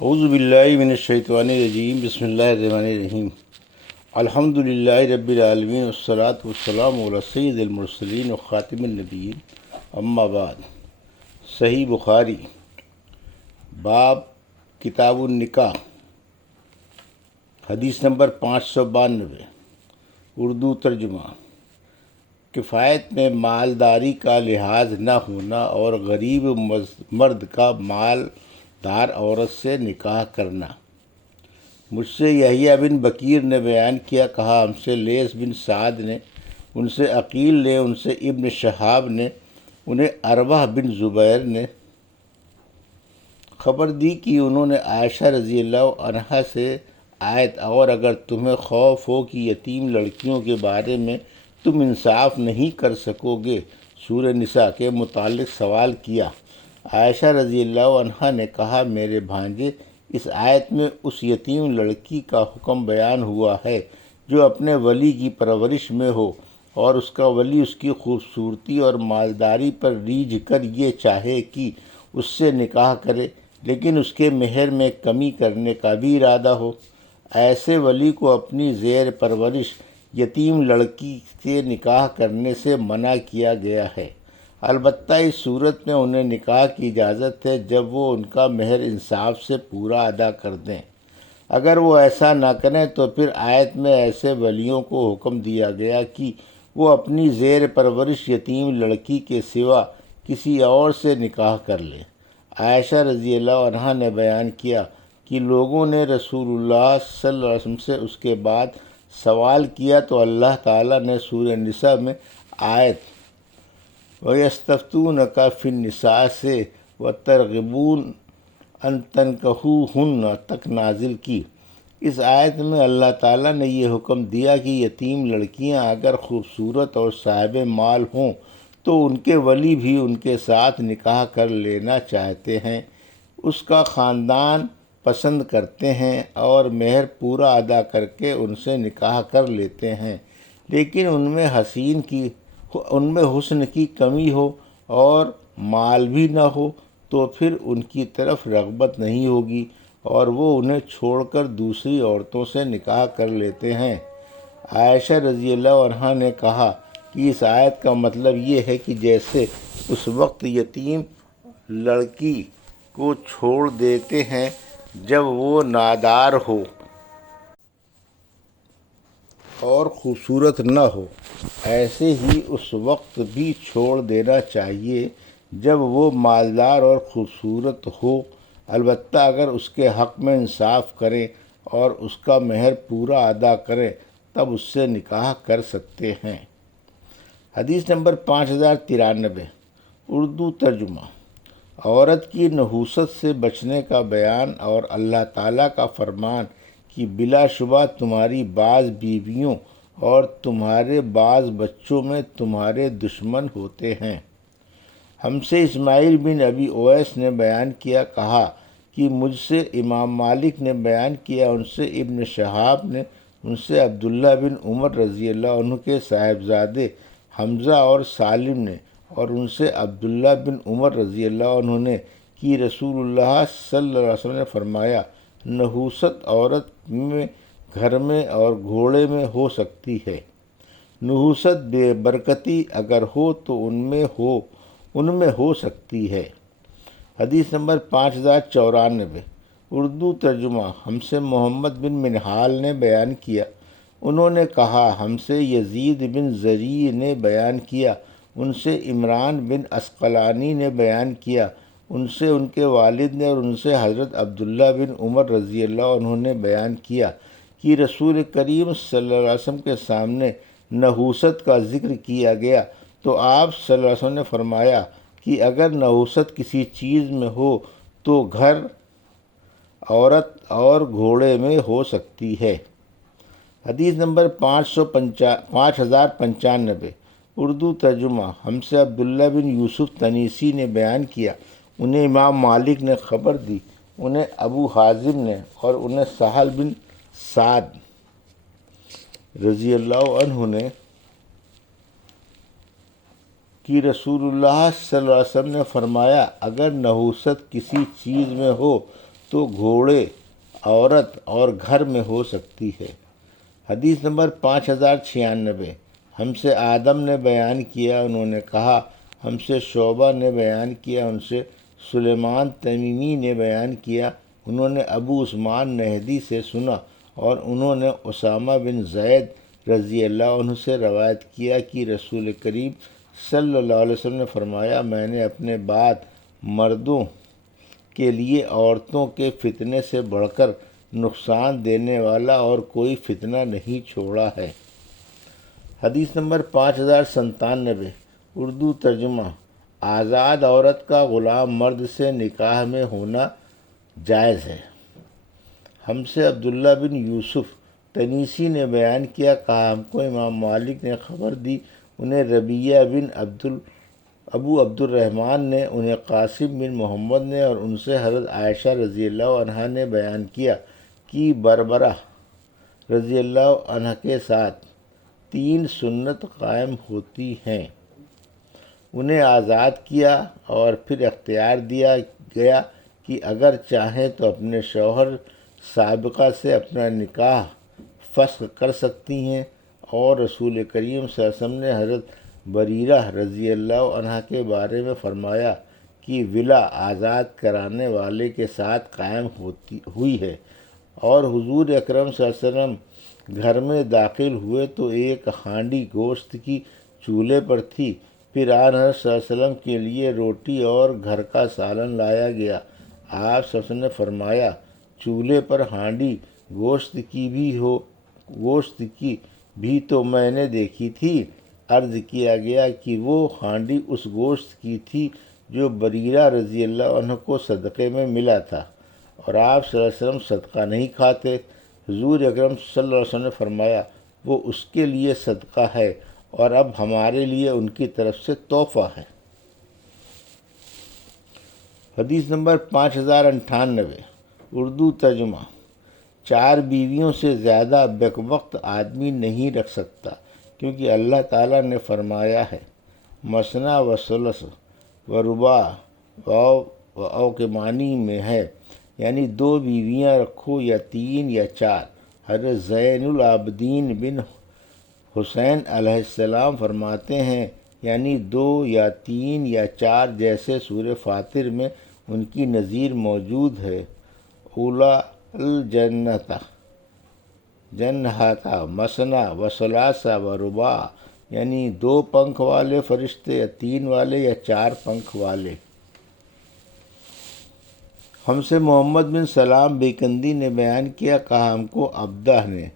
اعوذ باللہ من الشیطان الرجیم، بسم اللہ الرحمن الرحیم۔ الحمد للہ رب العالمین، والصلاة والسلام علی سید المرسلین وخاتم النبیین، اما بعد۔ صحیح بخاری، باب کتاب النکاح، حدیث نمبر 592، اردو ترجمہ۔ کفایت میں مالداری کا لحاظ نہ ہونا اور غریب مرد کا مالدار عورت سے نکاح کرنا۔ مجھ سے یحییٰ بن بکیر نے بیان کیا، کہا ہم سے لیث بن سعد نے، ان سے عقیل نے، ان سے ابن شہاب نے، انہیں عروہ بن زبیر نے خبر دی کہ انہوں نے عائشہ رضی اللہ عنہا سے آیت اور اگر تمہیں خوف ہو کہ یتیم لڑکیوں کے بارے میں تم انصاف نہیں کر سکو گے، سورہ نساء کے متعلق سوال کیا۔ عائشہ رضی اللہ عنہا نے کہا، میرے بھانجے، اس آیت میں اس یتیم لڑکی کا حکم بیان ہوا ہے جو اپنے ولی کی پرورش میں ہو اور اس کا ولی اس کی خوبصورتی اور مالداری پر ریجھ کر یہ چاہے کہ اس سے نکاح کرے، لیکن اس کے مہر میں کمی کرنے کا بھی ارادہ ہو۔ ایسے ولی کو اپنی زیر پرورش یتیم لڑکی سے نکاح کرنے سے منع کیا گیا ہے۔ البتہ اس صورت میں انہیں نکاح کی اجازت ہے جب وہ ان کا مہر انصاف سے پورا ادا کر دیں۔ اگر وہ ایسا نہ کریں تو پھر آیت میں ایسے ولیوں کو حکم دیا گیا کہ وہ اپنی زیر پرورش یتیم لڑکی کے سوا کسی اور سے نکاح کر لیں۔ عائشہ رضی اللہ عنہا نے بیان کیا کہ لوگوں نے رسول اللہ صلی اللہ علیہ وسلم سے اس کے بعد سوال کیا تو اللہ تعالیٰ نے سورہ نساء میں آیت وَيَسْتَفْتُونَكَ فِي النِّسَاءِ سے وَتَرْغِبُونَ أَن تَنكِحُوهُنَّ تک نازل کی۔ اس آیت میں اللہ تعالیٰ نے یہ حکم دیا کہ یتیم لڑکیاں اگر خوبصورت اور صاحب مال ہوں تو ان کے ولی بھی ان کے ساتھ نکاح کر لینا چاہتے ہیں، اس کا خاندان پسند کرتے ہیں اور مہر پورا ادا کر کے ان سے نکاح کر لیتے ہیں، لیکن ان میں حسن کی کمی ہو اور مال بھی نہ ہو تو پھر ان کی طرف رغبت نہیں ہوگی اور وہ انہیں چھوڑ کر دوسری عورتوں سے نکاح کر لیتے ہیں۔ عائشہ رضی اللہ عنہا نے کہا کہ اس آیت کا مطلب یہ ہے کہ جیسے اس وقت یتیم لڑکی کو چھوڑ دیتے ہیں جب وہ نادار ہو اور خوبصورت نہ ہو، ایسے ہی اس وقت بھی چھوڑ دینا چاہیے جب وہ مالدار اور خوبصورت ہو، البتہ اگر اس کے حق میں انصاف کریں اور اس کا مہر پورا ادا کریں تب اس سے نکاح کر سکتے ہیں۔ حدیث نمبر 5093، اردو ترجمہ۔ عورت کی نحوست سے بچنے کا بیان اور اللہ تعالیٰ کا فرمان کہ بلا شبہ تمہاری بعض بیویوں اور تمہارے بعض بچوں میں تمہارے دشمن ہوتے ہیں۔ ہم سے اسماعیل بن ابی اویس نے بیان کیا، کہا کہ مجھ سے امام مالک نے بیان کیا، ان سے ابن شہاب نے، ان سے عبداللہ بن عمر رضی اللہ عنہ کے صاحبزادے حمزہ اور سالم نے، اور ان سے عبداللہ بن عمر رضی اللہ عنہ نے کہ رسول اللہ صلی اللہ علیہ وسلم نے فرمایا، نحوست عورت میں گھر میں اور گھوڑے میں ہو سکتی ہے، نحوست بے برکتی اگر ہو تو ان میں ہو سکتی ہے۔ حدیث نمبر 5094، اردو ترجمہ۔ ہم سے محمد بن منہال نے بیان کیا، انہوں نے کہا ہم سے یزید بن زریع نے بیان کیا، ان سے عمران بن عسقلانی نے بیان کیا، ان سے ان کے والد نے اور ان سے حضرت عبداللہ بن عمر رضی اللہ عنہ نے بیان کیا کہ رسول کریم صلی اللہ علیہ وسلم کے سامنے نحوست کا ذکر کیا گیا تو آپ صلی اللہ علیہ وسلم نے فرمایا کہ اگر نحوست کسی چیز میں ہو تو گھر، عورت اور گھوڑے میں ہو سکتی ہے۔ حدیث نمبر 5095، اردو ترجمہ۔ ہم سے عبداللہ بن یوسف تنیسی نے بیان کیا، انہیں امام مالک نے خبر دی، انہیں ابو حازم نے اور انہیں سہل بن سعد رضی اللہ عنہ نے کہ رسول اللہ صلی اللہ علیہ وسلم نے فرمایا، اگر نحوست کسی چیز میں ہو تو گھوڑے، عورت اور گھر میں ہو سکتی ہے۔ حدیث نمبر 5096۔ ہم سے آدم نے بیان کیا، انہوں نے کہا۔ ہم سے شعبہ نے بیان کیا، ان سے سلیمان تمیمی نے بیان کیا، انہوں نے ابو عثمان نہدی سے سنا، اور انہوں نے اسامہ بن زید رضی اللہ عنہ سے روایت کیا کہ رسول کریم صلی اللہ علیہ وسلم نے فرمایا، میں نے اپنے بعد مردوں کے لیے عورتوں کے فتنے سے بڑھ کر نقصان دینے والا اور کوئی فتنہ نہیں چھوڑا ہے۔ حدیث نمبر 5097۔ اردو ترجمہ۔ آزاد عورت کا غلام مرد سے نکاح میں ہونا جائز ہے۔ ہم سے عبداللہ بن یوسف تنیسی نے بیان کیا، کہا ہم کو امام مالک نے خبر دی، انہیں ربیہ بن ابو عبد الرحمن نے، انہیں قاسم بن محمد نے، اور ان سے حضرت عائشہ رضی اللہ عنہا نے بیان کیا کہ بربرہ رضی اللہ عنہ کے ساتھ 3 سنت قائم ہوتی ہیں۔ انہیں آزاد کیا اور پھر اختیار دیا گیا کہ اگر چاہیں تو اپنے شوہر سابقہ سے اپنا نکاح فسخ کر سکتی ہیں، اور رسول کریم صلی اللہ علیہ وسلم نے حضرت بریرہ رضی اللہ عنہ کے بارے میں فرمایا کہ ولا آزاد کرانے والے کے ساتھ قائم ہوئی ہے، اور حضور اکرم صلی اللہ علیہ وسلم گھر میں داخل ہوئے تو ایک ہانڈی گوشت کی چولہے پر تھی، پھر آن حضرت صلی اللہ علیہ وسلم کے لیے روٹی اور گھر کا سالن لایا گیا۔ آپ صلی اللہ علیہ وسلم نے فرمایا، چولہے پر ہانڈی گوشت کی بھی تو میں نے دیکھی تھی۔ عرض کیا گیا کہ وہ ہانڈی اس گوشت کی تھی جو بریرہ رضی اللہ عنہ کو صدقے میں ملا تھا، اور آپ صلی اللہ علیہ وسلم صدقہ نہیں کھاتے۔ حضور اکرم صلی اللہ علیہ وسلم نے فرمایا، وہ اس کے لیے صدقہ ہے، اور اب ہمارے لیے ان کی طرف سے تحفہ ہے۔ حدیث نمبر 5098۔ اردو ترجمہ۔ 4 بیویوں سے زیادہ بیک وقت آدمی نہیں رکھ سکتا، کیونکہ اللہ تعالیٰ نے فرمایا ہے، مثنیٰ و ثلث و رباع و کے معنی میں ہے، یعنی 2 بیویاں رکھو یا 3 یا 4۔ حضرت زین العابدین بن حسین علیہ السلام فرماتے ہیں، یعنی 2 یا 3 یا 4 جیسے سورہ فاطر میں ان کی نظیر موجود ہے۔ اولا جنہتا مثنیٰ و ثلاثہ و رباع، یعنی 2 پنکھ والے فرشتے یا 3 والے یا 4 پنکھ والے۔ ہم سے محمد بن سلام بیکندی نے بیان کیا، کہا ہم کو عبدہ نے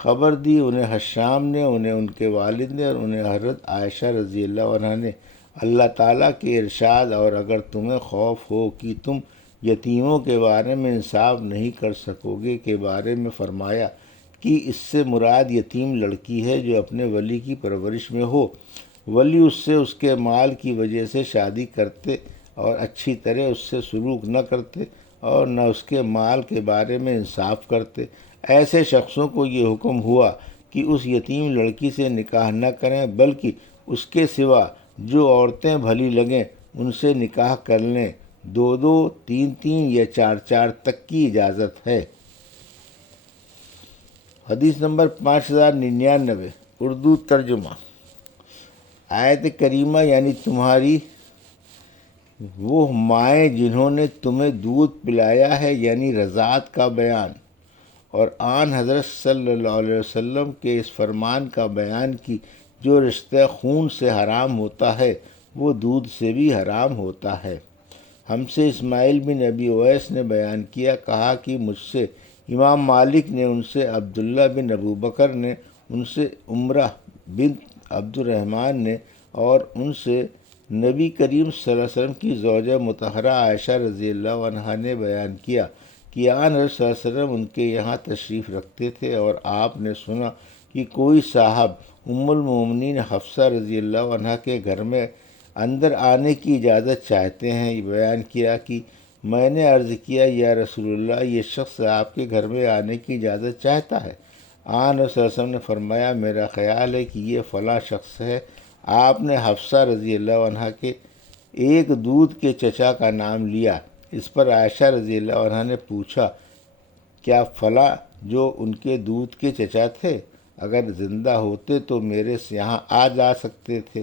خبر دی، انہیں حشام نے، انہیں ان کے والد نے، اور انہیں حضرت عائشہ رضی اللہ عنہا نے اللہ تعالیٰ کے ارشاد، اور اگر تمہیں خوف ہو کہ تم یتیموں کے بارے میں انصاف نہیں کر سکو گے کے بارے میں فرمایا کہ اس سے مراد یتیم لڑکی ہے جو اپنے ولی کی پرورش میں ہو، ولی اس سے اس کے مال کی وجہ سے شادی کرتے اور اچھی طرح اس سے سلوک نہ کرتے اور نہ اس کے مال کے بارے میں انصاف کرتے، ایسے شخصوں کو یہ حکم ہوا کہ اس یتیم لڑکی سے نکاح نہ کریں، بلکہ اس کے سوا جو عورتیں بھلی لگیں ان سے نکاح کر لیں۔ 2 3 یا 4 تک کی اجازت ہے۔ حدیث نمبر 5099۔ اردو ترجمہ۔ آیت کریمہ یعنی تمہاری وہ مائیں جنہوں نے تمہیں دودھ پلایا ہے، یعنی رضاعت کا بیان، اور آن حضرت صلی اللہ علیہ وسلم کے اس فرمان کا بیان کی جو رشتہ خون سے حرام ہوتا ہے وہ دودھ سے بھی حرام ہوتا ہے۔ ہم سے اسماعیل بن ابی اویس نے بیان کیا، کہا کہ مجھ سے امام مالک نے، ان سے عبداللہ بن ابو بکر نے، ان سے عمرہ بنت عبد الرحمن نے، اور ان سے نبی کریم صلی اللہ علیہ وسلم کی زوجہ مطہرہ عائشہ رضی اللہ عنہا نے بیان کیا کہ آن حضرت صلی اللہ علیہ وسلم ان کے یہاں تشریف رکھتے تھے، اور آپ نے سنا کہ کوئی صاحب ام المومنین حفصہ رضی اللہ عنہا کے گھر میں اندر آنے کی اجازت چاہتے ہیں۔ بیان کیا کہ میں نے عرض کیا، یا رسول اللہ، یہ شخص آپ کے گھر میں آنے کی اجازت چاہتا ہے؟ آن صلی اللہ علیہ وسلم نے فرمایا، میرا خیال ہے کہ یہ فلاں شخص ہے۔ آپ نے حفصہ رضی اللہ عنہا کے ایک دودھ کے چچا کا نام لیا، اس پر عائشہ رضی اللہ عنہا نے پوچھا، کیا فلاں جو ان کے دودھ کے چچا تھے اگر زندہ ہوتے تو میرے سے یہاں آ جا سکتے تھے؟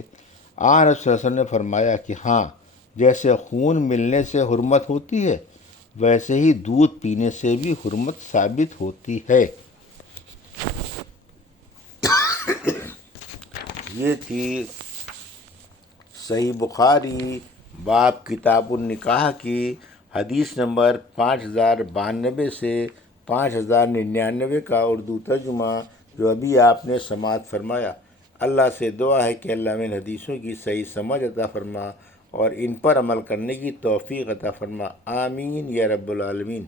آن نبی صلی اللہ علیہ وسلم نے فرمایا کہ ہاں، جیسے خون ملنے سے حرمت ہوتی ہے ویسے ہی دودھ پینے سے بھی حرمت ثابت ہوتی ہے۔ یہ تھی صحیح بخاری باب کتاب النکاح کی حدیث نمبر 5092 سے 5099 کا اردو ترجمہ جو ابھی آپ نے سماعت فرمایا۔ اللہ سے دعا ہے کہ اللہ ان حدیثوں کی صحیح سمجھ عطا فرما اور ان پر عمل کرنے کی توفیق عطا فرما، آمین یا رب العالمین۔